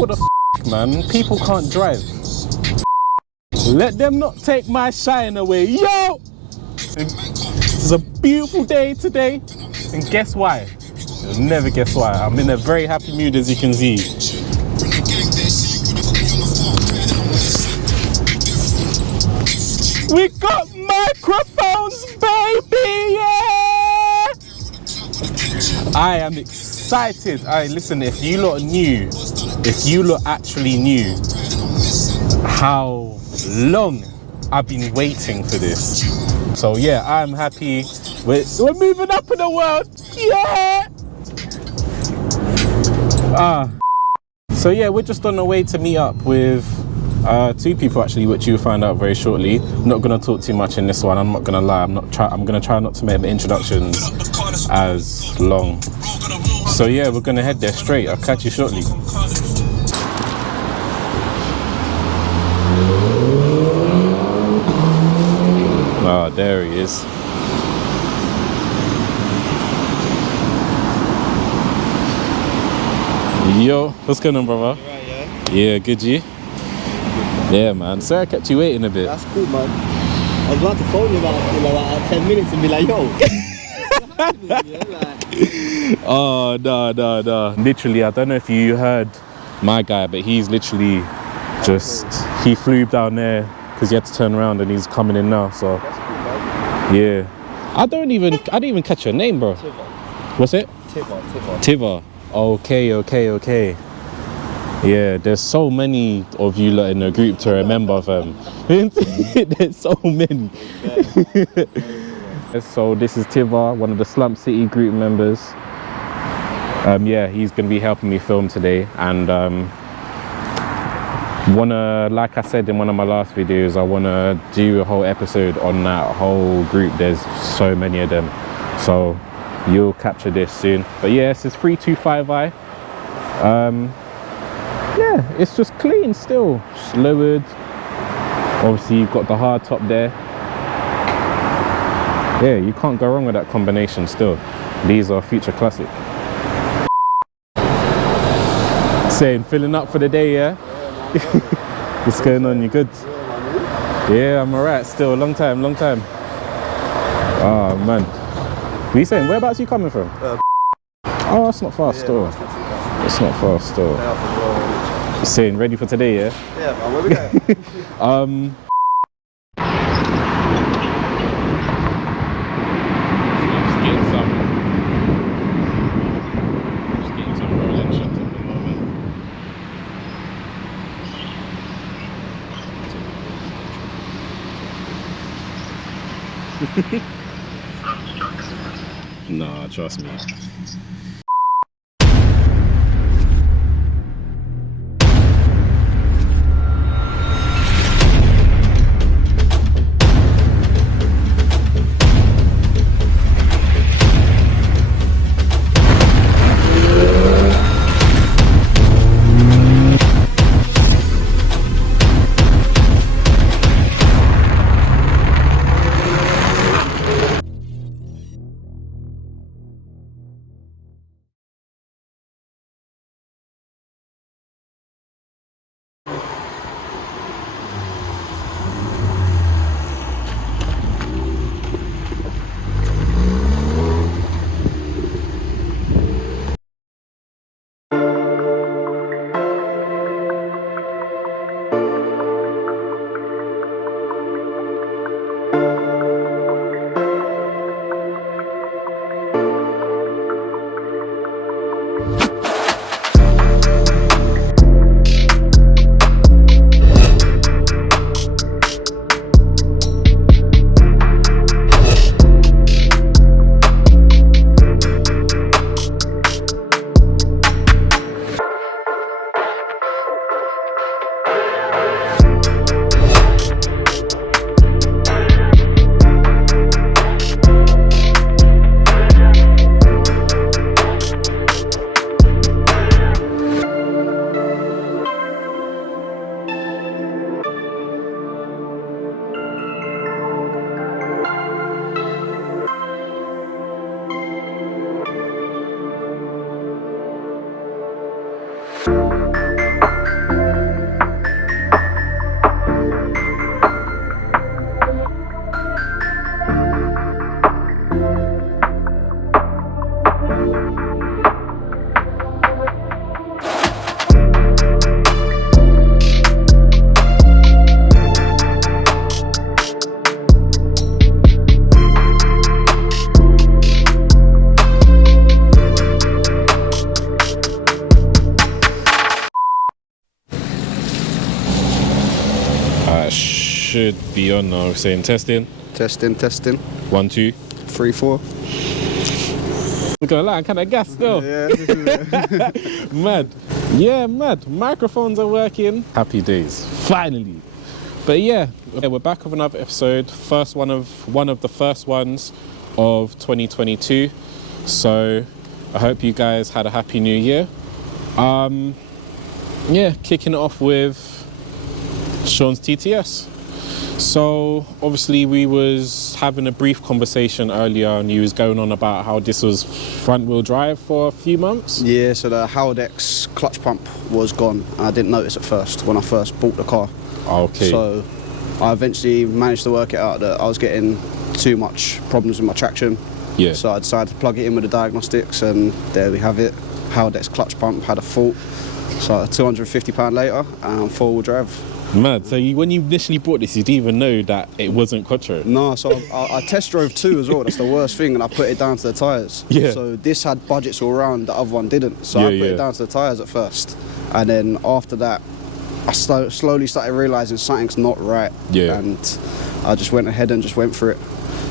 What the f, man? People can't drive. Let them not take my shine away. Yo! It's a beautiful day today. And guess why? You'll never guess why. I'm in a very happy mood, as you can see. We got microphones, baby, yeah! I am excited. Listen, if you lot actually knew how long I've been waiting for this. So yeah, I'm happy. We're moving up in the world, yeah! So yeah, we're just on the way to meet up with two people actually, which you'll find out very shortly. I'm not gonna talk too much in this one. I'm not gonna lie. I'm gonna try not to make the introductions as long. So yeah, we're gonna head there straight. I'll catch you shortly. Ah, there he is. Yo, what's going on, brother? You right, yeah? Yeah, good, you? Yeah, man. Sorry I kept you waiting a bit. That's cool, man. I was about to phone you about 10 minutes and be like, yo. Oh, no. Literally, I don't know if you heard my guy, but he's literally just, he flew down there because he had to turn around and he's coming in now, so. That's cool, man. Yeah. I didn't even catch your name, bro. Tiva. What's it? Tiva. Okay. Yeah, there's so many of you lot in the group to remember, fam. There's so many. So this is Tiva, one of the Slump City group members. Yeah, he's gonna be helping me film today, and like I said in one of my last videos, I wanna do a whole episode on that whole group. There's so many of them, so you'll capture this soon. But yeah, this is 325i. Yeah, it's just clean still, just lowered. Obviously you've got the hard top there. Yeah, you can't go wrong with that combination still. These are future classic. Same, filling up for the day, yeah? What's going on, you good? Yeah, I'm alright still, long time. Oh man. What are you saying, whereabouts are you coming from? Oh, that's not far still. It's not far still. Saying ready for today, yeah? Yeah, man, where we going? Just getting some rolling shots at the moment. Nah, trust me. should be on now. Saying testing. Testing. 1, 2. 3, 4. We're gonna lie, kind of gas though. Yeah, this is it. Mad. Yeah, mad. Microphones are working. Happy days. Finally. But yeah, we're back with another episode. One of the first ones of 2022. So I hope you guys had a happy new year. Yeah, kicking it off with Sean's TTS. So obviously we was having a brief conversation earlier and you was going on about how this was front wheel drive for a few months. Yeah, so the Haldex clutch pump was gone. I didn't notice at first when I first bought the car. Okay. So I eventually managed to work it out that I was getting too much problems with my traction. Yeah. So I decided to plug it in with the diagnostics and there we have it. Haldex clutch pump had a fault. So £250 later and I'm 4-wheel drive. Mad. So when you initially bought this, you didn't even know that it wasn't quattro. No, so I test drove 2 as well. That's the worst thing, and I put it down to the tyres. Yeah. So this had budgets all around, the other one didn't. So Yeah, I put yeah. it down to the tyres at first, and then after that, I slowly started realising something's not right. Yeah. And I just went ahead and just went for it.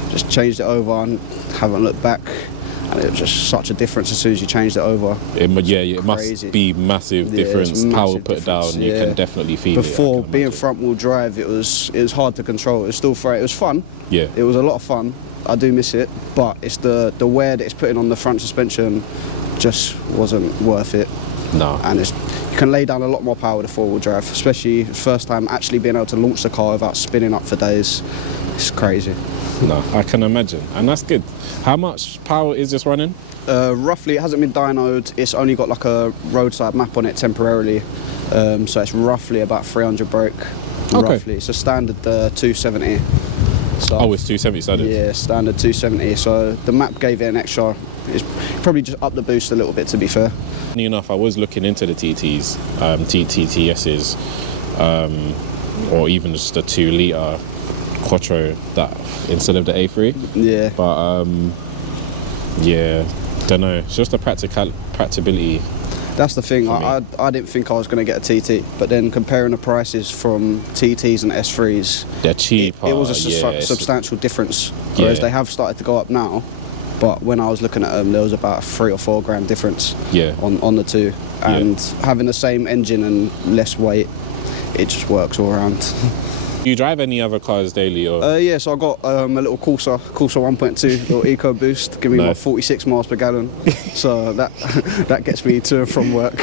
Just changed it over and haven't looked back. And it was just such a difference as soon as you changed it over. It must Crazy. be massive Yeah, it's difference. massive Power put difference, down, you yeah. can definitely feel it. I Before can being imagine. front wheel drive, it was hard to control. It was still it was fun. Yeah. It was a lot of fun. I do miss it, but it's the wear that it's putting on the front suspension just wasn't worth it. No. And you can lay down a lot more power with a 4-wheel drive, especially first time actually being able to launch the car without spinning up for days. It's crazy. No, I can imagine. And that's good. How much power is this running? Roughly, it hasn't been dynoed. It's only got like a roadside map on it temporarily. So it's roughly about 300 brake. Okay. Roughly. It's a standard 270. So Oh, it's 270 standard. yeah, standard 270. So the map gave it an extra. It's probably just up the boost a little bit, to be fair. Funny enough, I was looking into the TTs, TTSs, or even just the 2 litre quattro that instead of the A3. Yeah. But yeah, don't know. It's just the practicability. That's the thing. For me. I didn't think I was going to get a TT, but then comparing the prices from TTs and S3s, They're cheaper. it was a yeah, substantial difference. Whereas Yeah. they have started to go up now, but when I was looking at them, there was about a 3 or 4 grand difference Yeah. on the two. Yeah. And having the same engine and less weight, it just works all around. Do you drive any other cars daily or? Yeah, so I got a little Corsa 1.2, little Eco Boost, give me No. about 46 miles per gallon. So that gets me to and from work.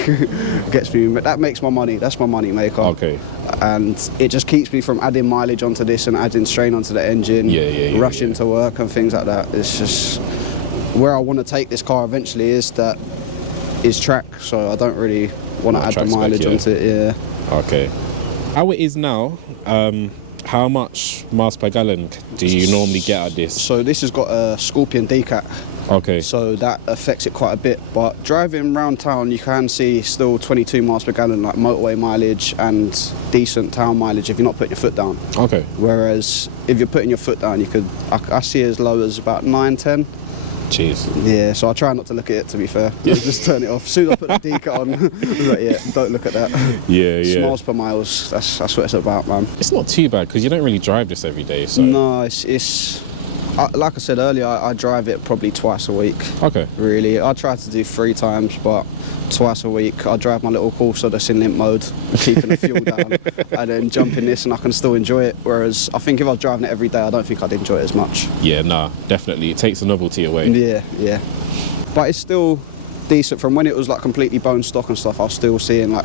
That makes my money. That's my money maker. Okay. And it just keeps me from adding mileage onto this and adding strain onto the engine, Yeah, rushing to work and things like that. It's just where I want to take this car eventually is track. So I don't really want to add the track spec, mileage yeah. onto it. Yeah. Okay. How it is now, how much miles per gallon do you normally get at this? So this has got a Scorpion decat. Okay. So that affects it quite a bit. But driving around town, you can see still 22 miles per gallon, like motorway mileage and decent town mileage if you're not putting your foot down. Okay. Whereas if you're putting your foot down, I see as low as about 9, 10. Jeez. Yeah, so I try not to look at it, to be fair. Just turn it off. As soon as I put the decat on, I was like, yeah, don't look at that. Yeah. Miles per miles, that's what it's about, man. It's not too bad because you don't really drive this every day. So. No, it's like I said earlier, I drive it probably twice a week. Okay. Really, I try to do 3 times, but twice a week I drive my little Corsa that's in limp mode, keeping the fuel down, and then jump in this and I can still enjoy it. Whereas I think if I was driving it every day, I don't think I'd enjoy it as much. Yeah, nah, definitely. It takes the novelty away. Yeah. But it's still decent. From when it was like completely bone stock and stuff, I was still seeing like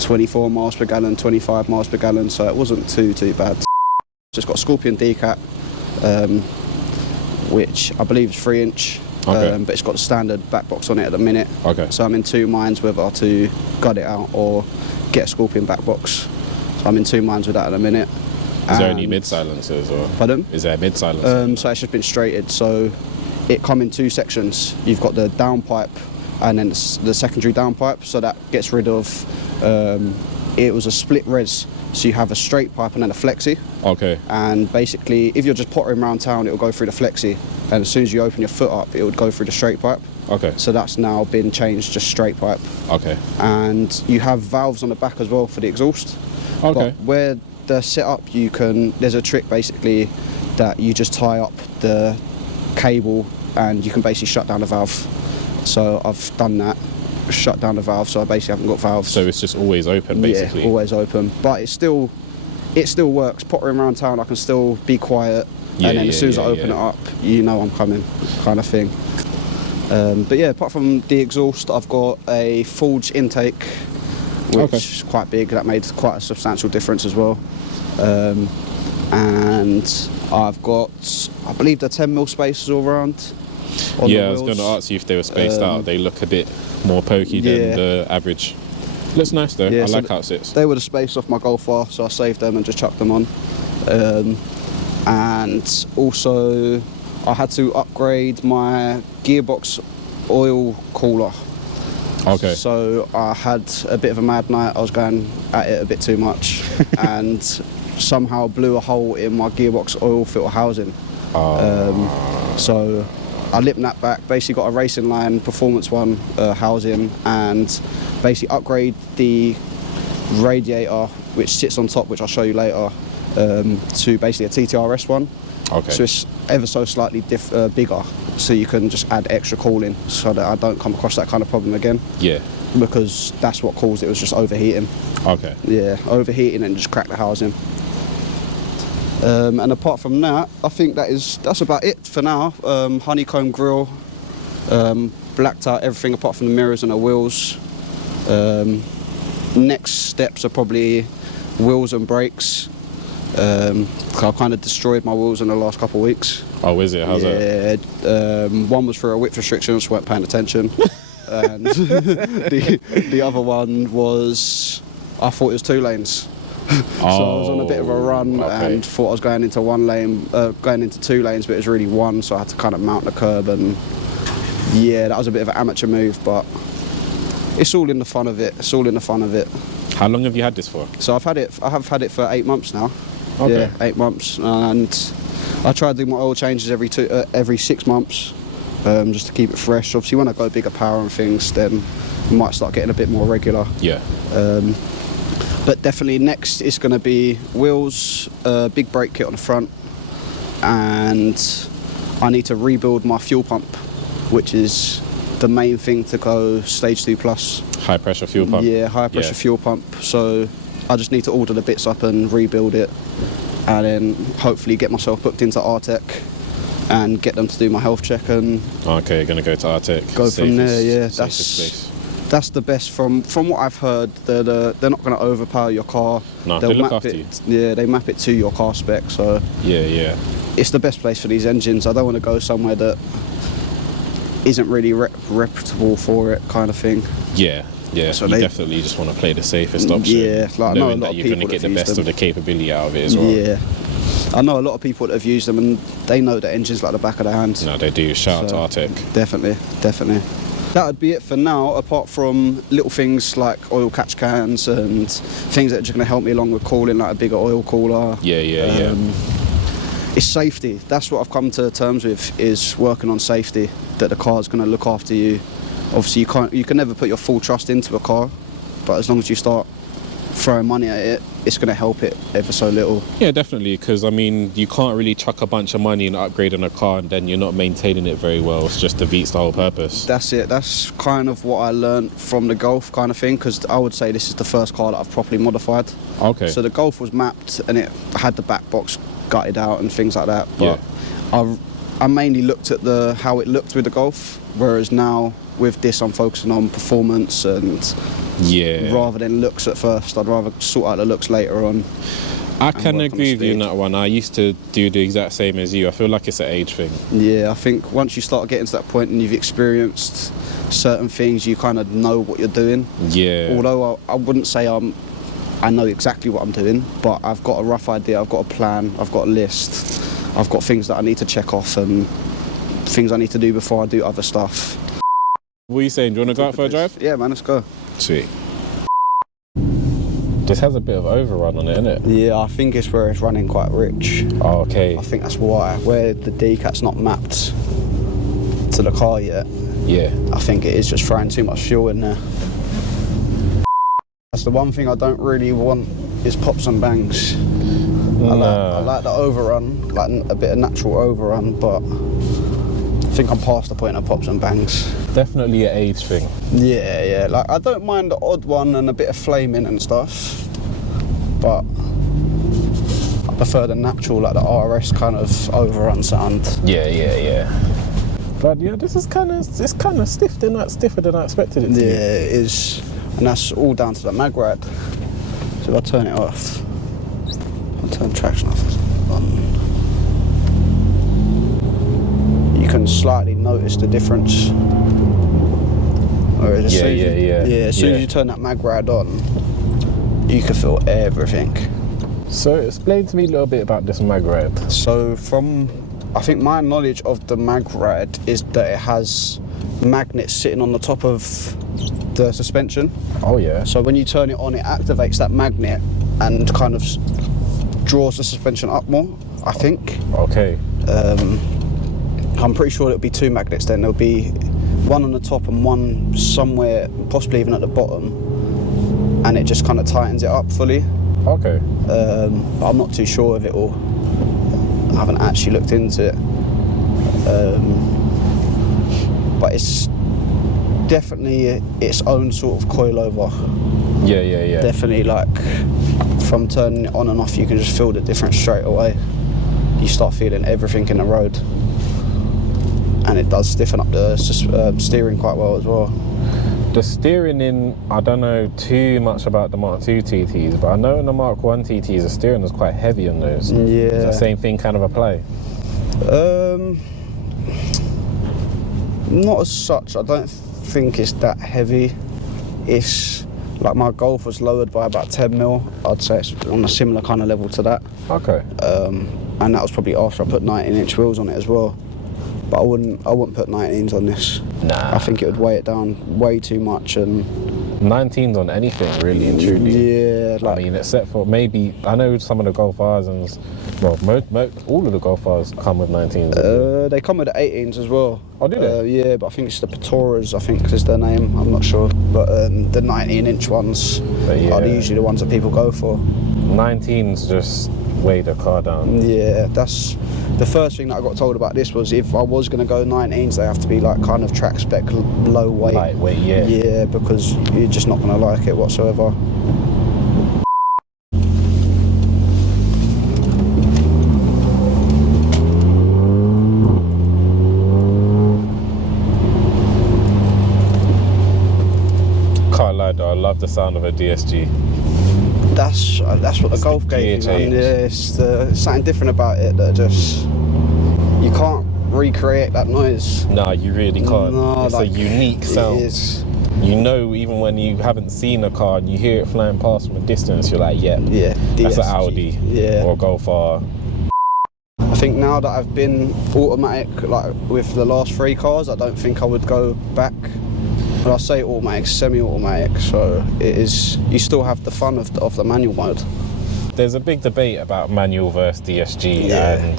24 miles per gallon, 25 miles per gallon, so it wasn't too bad. Just got a Scorpion decat, which I believe is 3-inch. Okay. But it's got the standard back box on it at the minute. Okay. So I'm in 2 minds whether to gut it out or get a Scorpion back box. So I'm in 2 minds with that at the minute. Is there any mid silencers or? Pardon? Is there a mid silencer? So it's just been straighted. So it come in 2 sections. You've got the downpipe and then the secondary downpipe. So that gets rid of. It was a split res. So you have a straight pipe and then a flexi. Okay. And basically, if you're just pottering around town, it'll go through the flexi. And as soon as you open your foot up, it would go through the straight pipe. Okay. So that's now been changed, just straight pipe. Okay. And you have valves on the back as well for the exhaust. Okay. But where the setup, there's a trick basically that you just tie up the cable and you can basically shut down the valve. So I've done that, shut down the valve, so I basically haven't got valves. So it's just always open, basically? Yeah, always open. But it still works. Pottering around town, I can still be quiet, and then as soon as I open it up, you know I'm coming, kind of thing. But yeah, apart from the exhaust, I've got a forged intake, which is quite big. That made quite a substantial difference as well. And I've got, I believe, the 10mm spacers all around. Yeah, I was going to ask you if they were spaced out. They look a bit more pokey than the average. Looks nice though. I like how it sits. They were the space off my Golf R, so I saved them and just chucked them on. And also, I had to upgrade my gearbox oil cooler. Okay. So I had a bit of a mad night. I was going at it a bit too much, and somehow blew a hole in my gearbox oil filter housing. So I lipped that back, basically got a racing line performance one housing, and basically upgrade the radiator which sits on top, which I'll show you later, to basically a TTRS one. Okay. So it's ever so slightly bigger, so you can just add extra cooling so that I don't come across that kind of problem again. Yeah. Because that's what caused it, was just overheating. Okay. Yeah, overheating and just crack the housing. And apart from that, I think that's about it for now. Honeycomb grille, blacked out everything apart from the mirrors and the wheels. Next steps are probably wheels and brakes. I've kind of destroyed my wheels in the last couple of weeks. Oh, is it? How's that? Yeah, one was for a width restriction, just weren't paying attention. And the other one was, I thought it was 2 lanes. So I was on a bit of a run and thought I was going into 1 lane, going into 2 lanes, but it was really 1, so I had to kind of mount the curb, and yeah, that was a bit of an amateur move, but it's all in the fun of it. It's all in the fun of it. How long have you had this for? So I have had it for 8 months now. Okay. Yeah, 8 months, and I try to do my oil changes every 6 months, just to keep it fresh. Obviously, when I go bigger power and things, then I might start getting a bit more regular. Yeah. But definitely next is going to be wheels, big brake kit on the front, and I need to rebuild my fuel pump, which is the main thing to go stage 2 plus. High pressure fuel pump? Yeah, high pressure fuel pump. So I just need to order the bits up and rebuild it, and then hopefully get myself booked into Artec and get them to do my health check. And okay, you're going to go to Artec. Go from there, yeah. That's the best from what I've heard. They're not going to overpower your car. No, they look after you. Yeah, they map it to your car spec. So yeah, it's the best place for these engines. I don't want to go somewhere that isn't really reputable for it, kind of thing. Yeah. So you definitely just want to play the safest option. Yeah, like knowing that you're going to get the best of the capability out of it as well. Yeah. I know a lot of people that have used them, and they know the engines like the back of their hands. No, they do. Shout out to Artec. Definitely. That would be it for now, apart from little things like oil catch cans and things that are just going to help me along with cooling, like a bigger oil cooler. Yeah. It's safety. That's what I've come to terms with, is working on safety, that the car's going to look after you. Obviously, you can never put your full trust into a car, but as long as you start throwing money at it, it's going to help it ever so little. Yeah, definitely, because I mean, you can't really chuck a bunch of money in upgrading a car and then you're not maintaining it very well. It's just defeats the whole purpose. That's it. That's kind of what I learned from the Golf kind of thing, because I would say this is the first car that I've properly modified. Okay. So the Golf was mapped and it had the back box gutted out and things like that, but I mainly looked at how it looked with the Golf, whereas now with this I'm focusing on performance, and rather than looks at first, I'd rather sort out the looks later on. I can agree with you on that one. I used to do the exact same as you. I feel like it's an age thing. Yeah, I think once you start getting to that point and you've experienced certain things, you kind of know what you're doing. Yeah. Although I wouldn't say I know exactly what I'm doing, but I've got a rough idea, I've got a plan, I've got a list, I've got things that I need to check off and things I need to do before I do other stuff. What are you saying? Do you want to go out for a drive? Yeah, man, let's go. Sweet. This has a bit of overrun on it, innit? Yeah, I think it's where it's running quite rich. Oh, okay. I think that's why. Where the decat's not mapped to the car yet. Yeah. I think it is just throwing too much fuel in there. That's the one thing I don't really want, is pops and bangs. I like the overrun, like a bit of natural overrun, but I think I'm past the point of pops and bangs. Definitely an age thing. Yeah, like I don't mind the odd one and a bit of flaming and stuff, but I prefer the natural, like the RS kind of overrun sound. Yeah. But yeah, this is kind of stiffer than I expected it to be. Yeah, it is, and that's all down to the mag rad. So if I turn it off, I'll turn traction off on. You can slightly notice the difference. Whereas as soon as you turn that mag rad on, you can feel everything. So explain to me a little bit about this mag rad. So I think my knowledge of the mag rad is that it has magnets sitting on the top of the suspension. Oh yeah. So when you turn it on, it activates that magnet and kind of draws the suspension up more, I think. Okay. I'm pretty sure it'll be two magnets then. There'll be one on the top and one somewhere, possibly even at the bottom, and it just kind of tightens it up fully. Okay. But I'm not too sure if it will. I haven't actually looked into it. But it's definitely its own sort of coilover. Yeah. Definitely, like, from turning it on and off, you can just feel the difference straight away. You start feeling everything in the road. And it does stiffen up the steering quite well as well. The steering I don't know too much about the Mark II TTs, but I know in the Mark I TTs, the steering was quite heavy on those. Yeah. Does that same thing kind of apply? Not as such. I don't think it's that heavy. It's like my Golf was lowered by about 10 mil. I'd say it's on a similar kind of level to that. Okay. And that was probably after I put 19-inch wheels on it as well. But I wouldn't put 19s on this. Nah. I think it would weigh it down way too much. And 19s on anything, really and truly. Yeah, like, I mean, except for maybe, I know some of the Golf R's and, well, all of the Golf R's come with 19s. They come with the 18s as well. Oh, do they? Yeah, but I think it's the Patoras, I think is their name, I'm not sure. But the 19-inch ones are usually the ones that people go for. 19s just weigh the car down. Yeah, that's the first thing that I got told about this was if I was going to go 19s, they have to be like kind of track spec low weight. Lightweight, yeah. Yeah, because you're just not going to like it whatsoever. Can't lie though, I love the sound of a DSG. That's what the Golf gave you, man. Yeah, it's something different about it that just, you can't recreate that noise. Nah, you really can't. No, it's like, a unique sound. It is. You know, even when you haven't seen a car and you hear it flying past from a distance, you're like, yeah, that's an Audi or a Golf R. I think now that I've been automatic, like with the last 3 cars, I don't think I would go back. But I say automatic, semi-automatic, so it is. You still have the fun of the manual mode. There's a big debate about manual versus DSG, and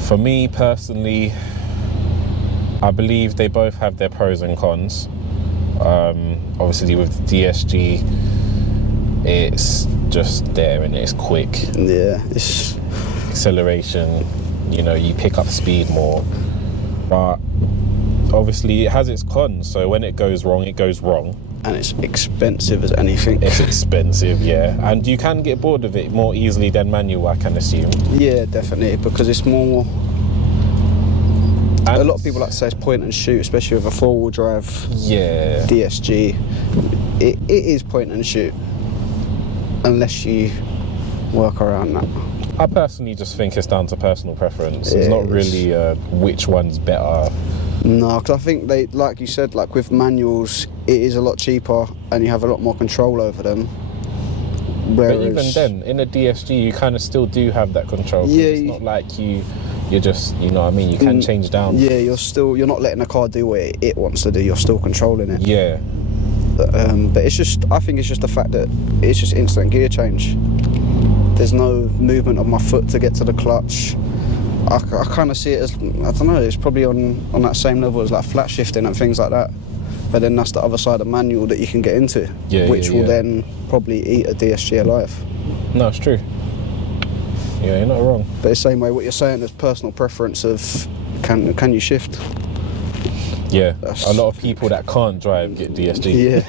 for me personally, I believe they both have their pros and cons. Obviously, with the DSG, it's just there and it's quick. Yeah, it's acceleration. You know, you pick up speed more, but obviously it has its cons, so when it goes wrong, it goes wrong. And it's expensive as anything. It's expensive, yeah. And you can get bored of it more easily than manual, I can assume. Yeah, definitely, because it's more... a lot of people like to say it's point and shoot, especially with a 4-wheel drive DSG. It is point and shoot, unless you work around that. I personally just think it's down to personal preference. It's not really which one's better. No, because I think they, like you said, like with manuals, it is a lot cheaper and you have a lot more control over them. Whereas, but even then, in a DSG, you kind of still do have that control. Yeah, it's not like you're just, you know what I mean, you can change down. Yeah, you're not letting a car do what it wants to do, you're still controlling it. Yeah. But it's just, I think it's just the fact that it's just instant gear change. There's no movement of my foot to get to the clutch. I kind of see it as, I don't know, it's probably on that same level as like flat shifting and things like that. But then that's the other side of manual that you can get into, which will then probably eat a DSG alive. No, it's true. Yeah, you're not wrong. But the same way, what you're saying is personal preference of can you shift? Yeah, a lot of people that can't drive get DSG. Yeah.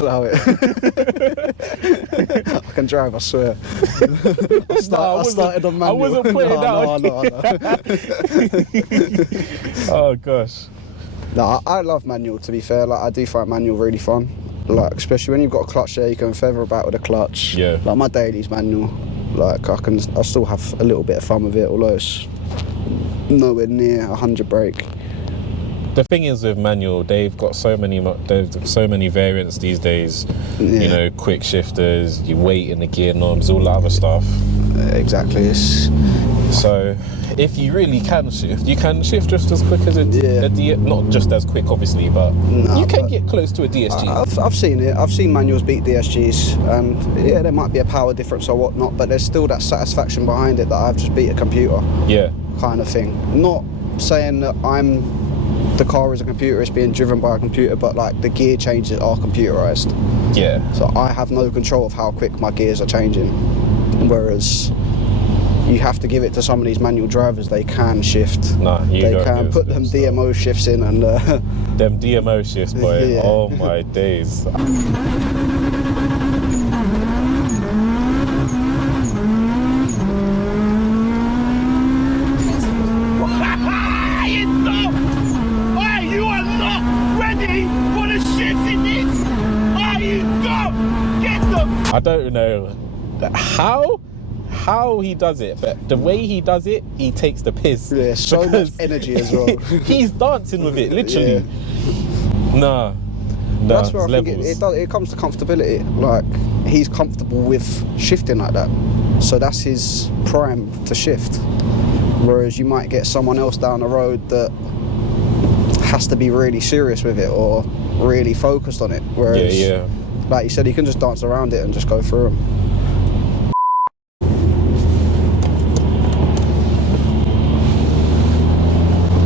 Allow it. I can drive, I swear. I started on manual. I wasn't putting that No. Oh gosh. No, I love manual, to be fair. Like, I do find manual really fun. Like, especially when you've got a clutch there, you can feather about with a clutch. Yeah. Like, my daily's manual. Like, I still have a little bit of fun with it, although it's nowhere near 100 brake. The thing is with manual, they've got so many variants these days. Yeah. You know, quick shifters, you weight in the gear knobs, all that other stuff. Exactly. So if you really can shift, you can shift just as quick as not just as quick obviously, but you can get close to a DSG. I've seen it. I've seen manuals beat DSGs, and yeah, there might be a power difference or whatnot, but there's still that satisfaction behind it that I've just beat a computer. Yeah. Kind of thing. Not saying that the car is a computer, it's being driven by a computer, but like the gear changes are computerized. Yeah. So I have no control of how quick my gears are changing. Whereas you have to give it to some of these manual drivers, they can shift. They can put them DMO shifts in and them DMO shifts, boy. Yeah. Oh my days. I don't know how he does it, but the way he does it, he takes the piss. Yeah, so much energy as well. He's dancing with it, literally. Yeah. That's where I think levels. it comes to comfortability. Like, he's comfortable with shifting like that, so that's his prime to shift. Whereas you might get someone else down the road that has to be really serious with it or really focused on it. Whereas, like you said, he can just dance around it and just go through them.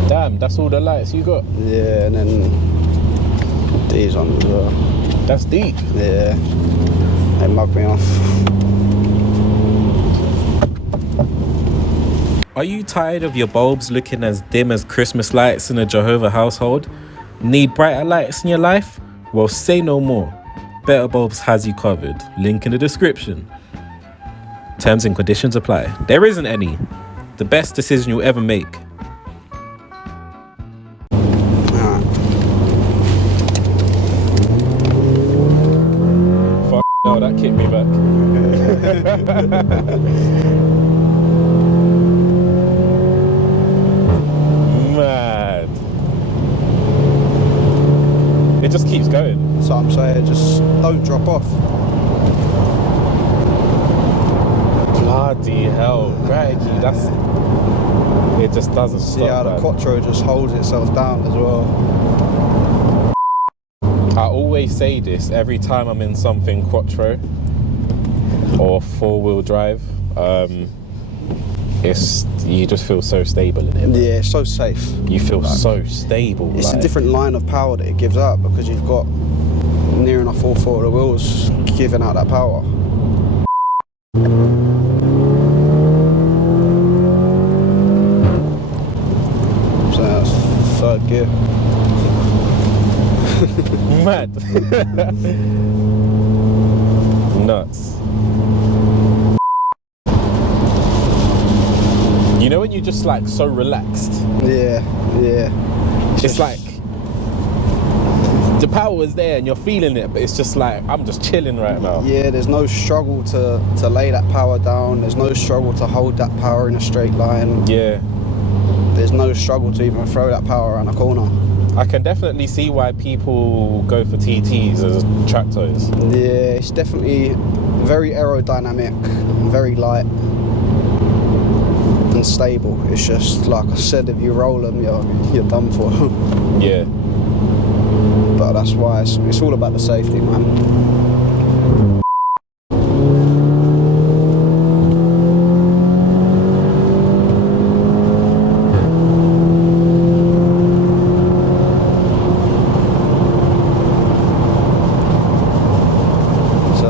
Damn, that's all the lights you got? Yeah, and then these ones as well. That's deep. Yeah, they mug me off. Are you tired of your bulbs looking as dim as Christmas lights in a Jehovah household? Need brighter lights in your life? Well, say no more. Better Bulbs has you covered. Link in the description. Terms and conditions apply. There isn't any. The best decision you'll ever make. Fuck no, that kicked me back. Mad. It just keeps going. So I'm saying, just don't drop off. Bloody hell, gratitude, it just doesn't stop. See how the Quattro just holds itself down as well. I always say this every time I'm in something Quattro or four-wheel drive. You just feel so stable in it. Right? Yeah, it's so safe. You feel so stable. It's a different line of power that it gives out because you've got near enough all four of the wheels giving out that power. So that's third gear. Mad. Nuts. You know when you're just like so relaxed? Yeah. It's like the power is there and you're feeling it, but it's just like I'm just chilling right now. Yeah, there's no struggle to lay that power down. There's no struggle to hold that power in a straight line. Yeah. There's no struggle to even throw that power around a corner. I can definitely see why people go for TTs as tractors. Yeah, it's definitely very aerodynamic, very light and stable. It's just like I said, if you roll them, you're done for. Yeah. But that's why it's all about the safety, man.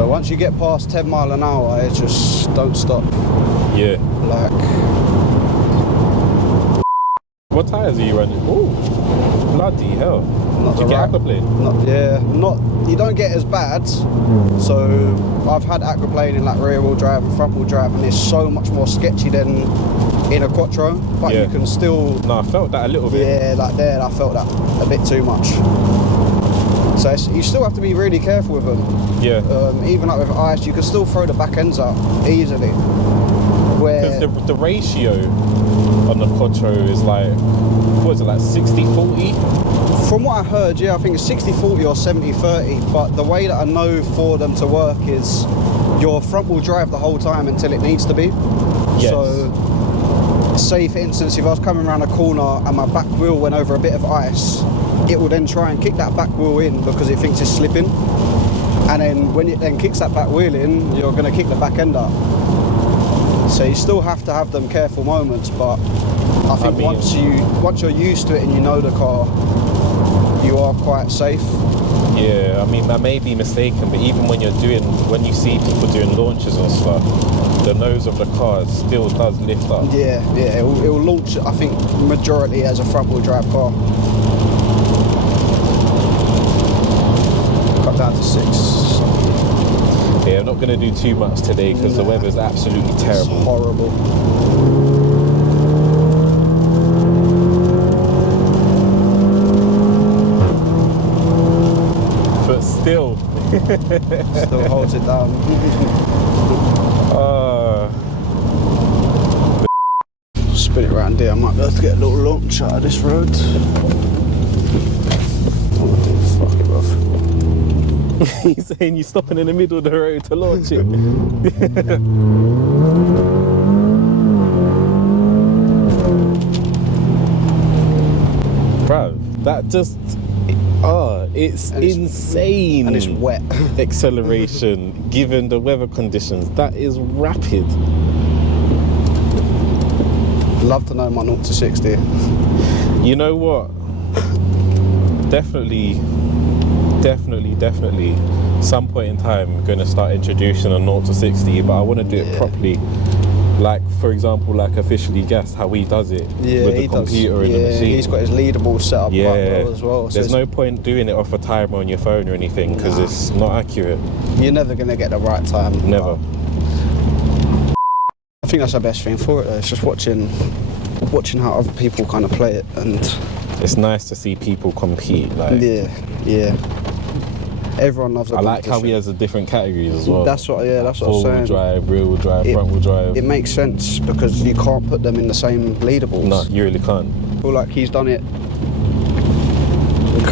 Once you you get past 10 mile an hour, it just don't stop. Yeah. Like, what tyres are you running? Oh, bloody hell. not Did you the get right, aquaplane? you don't get as bad. So I've had aquaplane in like rear wheel drive and front wheel drive, and it's so much more sketchy than in a quattro, but Yeah. you can still, No, I felt that a little bit. yeah, like there I felt that a bit too much. So you still have to be really careful with them. Yeah. Even like with ice, you can still throw the back ends up easily. Where Because the ratio on the quattro is like, what is it, like 60-40? from what I heard, yeah, I think it's 60-40 or 70-30, but the way that I know for them to work is your front wheel drive the whole time until it needs to be. Yes. So, say for instance, if I was coming around a corner and my back wheel went over a bit of ice, it will then try and kick that back wheel in because it thinks it's slipping. And then when it then kicks that back wheel in, you're going to kick the back end up. So you still have to have them careful moments, but I think once you're used to it and you know the car, you are quite safe. Yeah, I mean, I may be mistaken, but even when you see people doing launches and stuff, the nose of the car still does lift up. Yeah, it will launch, I think, majority as a front wheel drive car. Cut down to 6. Yeah, I'm not going to do too much today because the weather's absolutely terrible. It's horrible. But still. Still holds it down. Spin it round here, I might be able to get a little launch out of this road. Oh, dude, fuck it, bruv. He's saying you're stopping in the middle of the road to launch it. Bruv, that just, it's insane. And it's wet. Acceleration, given the weather conditions, that is rapid. Love to know my 0 to 60. You know what? Definitely. Some point in time, I'm going to start introducing a 0 to 60, but I want to do it properly. Like, for example, like officially guess how he does it with the computer and the machine. He's got his leaderboard set up quite well as well. There's no point doing it off a timer on your phone or anything because it's not accurate. You're never going to get the right time. Never. I think that's the best thing for it though. It's just watching how other people kind of play it, and it's nice to see people compete. Like, yeah. Everyone loves it. I like how he has the different categories as well. That's what I'm saying. Four-wheel drive, rear-wheel drive, front-wheel drive. It makes sense because you can't put them in the same leaderboards. No, you really can't. I feel like he's done it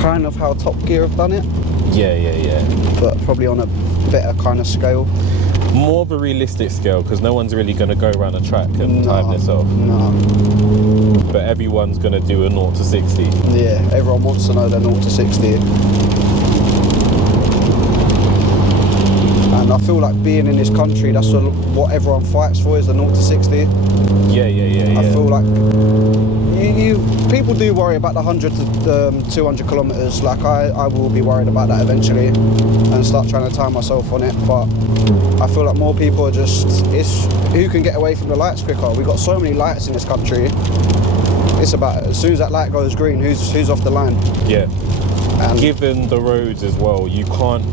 kind of how Top Gear have done it. Yeah. But probably on a better kind of scale. More of a realistic scale because no one's really going to go around a track and time this off. No. But everyone's going to do a 0 to 60. Yeah, everyone wants to know their 0 to 60. And I feel like being in this country, that's what everyone fights for, is the 0 to 60. Yeah. I feel like people do worry about the 100 to 200 kilometers. Like I will be worried about that eventually and start trying to time myself on it. But I feel like more people are it's who can get away from the lights quicker. We've got so many lights in this country. It's about, as soon as that light goes green, who's off the line. Yeah. And given the roads as well, you can't,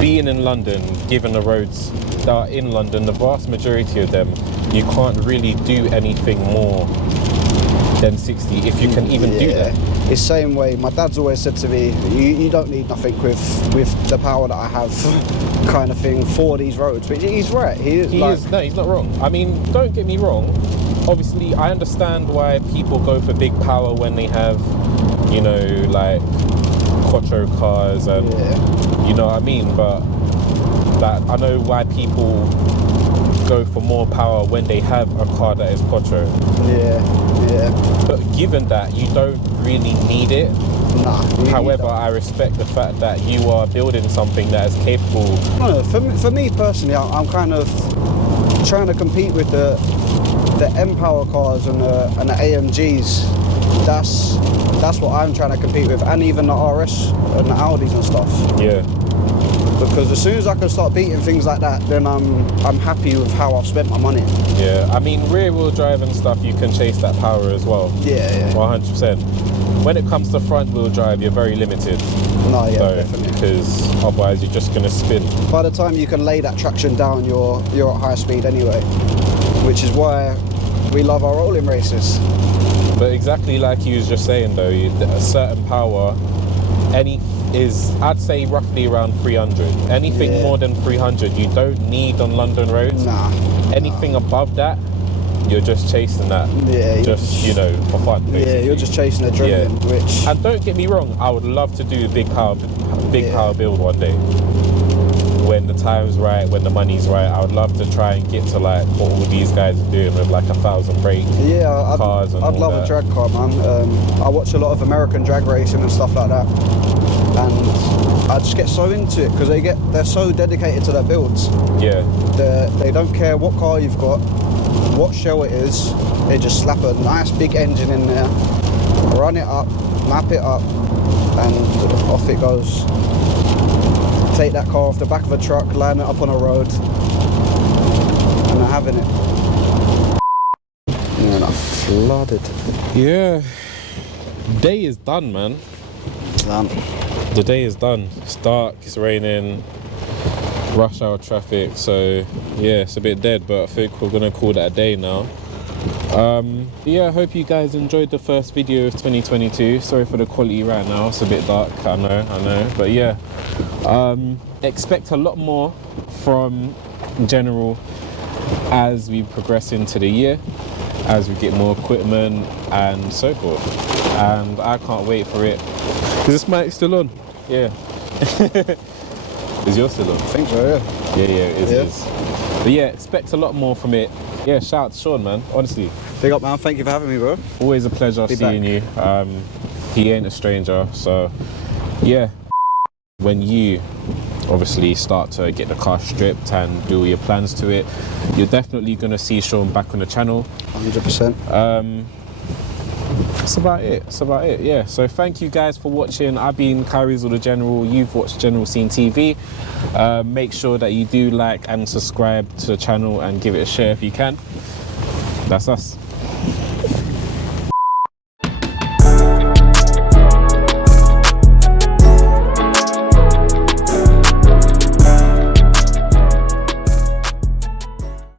being in London, given the roads that are in London, the vast majority of them, you can't really do anything more than 60 if you can even do that. It's the same way, my dad's always said to me, you don't need nothing with the power that I have kind of thing for these roads. But he's right. He's not wrong. I mean, don't get me wrong. Obviously, I understand why people go for big power when they have, you know, like quattro cars and you know what I mean. But like, I know why people go for more power when they have a car that is quattro. Yeah. But given that, you don't really need it. Nah. However, I respect the fact that you are building something that is capable. No, for me personally, I'm kind of trying to compete with the M-Power cars and the AMGs. That's what I'm trying to compete with, and even the RS and the Audis and stuff. Yeah. because as soon as I can start beating things like that, then I'm happy with how I've spent my money. Yeah, I mean, rear wheel drive and stuff, you can chase that power as well. Yeah. 100%. When it comes to front wheel drive, you're very limited. No, yeah, though, definitely. because otherwise you're just gonna spin. By the time you can lay that traction down, you're at high speed anyway, which is why we love our rolling races. But exactly like you was just saying though, a certain power, I'd say roughly around 300. Anything more than 300, you don't need on London roads. Nah. Anything above that, you're just chasing that. Yeah. Just, you know, for fun. Basically. Yeah, you're just chasing adrenaline, which... And don't get me wrong, I would love to do a big power build one day. When the time's right, when the money's right, I would love to try and get to like what all these guys are doing with like 1,000 brake cars and I'd love a drag car, man. I watch a lot of American drag racing and stuff like that, and I just get so into it because they're so dedicated to their builds. Yeah. They don't care what car you've got, what shell it is. They just slap a nice big engine in there, run it up, map it up, and off it goes. Take that car off the back of a truck, line it up on a road, and they're having it. And I'm flooded. Yeah. Day is done, man. Done. The day is done. It's dark, it's raining, rush hour traffic, so yeah, it's a bit dead, but I think we're gonna call that a day now. Yeah, I hope you guys enjoyed the first video of 2022. Sorry for the quality right now, it's a bit dark, I know, but yeah. Expect a lot more from General as we progress into the year, as we get more equipment and so forth. And I can't wait for it. Is this mic still on? Yeah. Is yours still on? I think so, yeah. Yeah, it is. But yeah, expect a lot more from it. Yeah, shout out to Sean, man, honestly. Big up, man. Thank you for having me, bro. Always a pleasure seeing you. He ain't a stranger, so yeah. When you obviously start to get the car stripped and do all your plans to it, you're definitely gonna see Sean back on the channel. 100%. That's about it, yeah. So thank you guys for watching. I've been Kyerizzle the General, you've watched General Scene TV. Make sure that you do like and subscribe to the channel and give it a share if you can. That's us.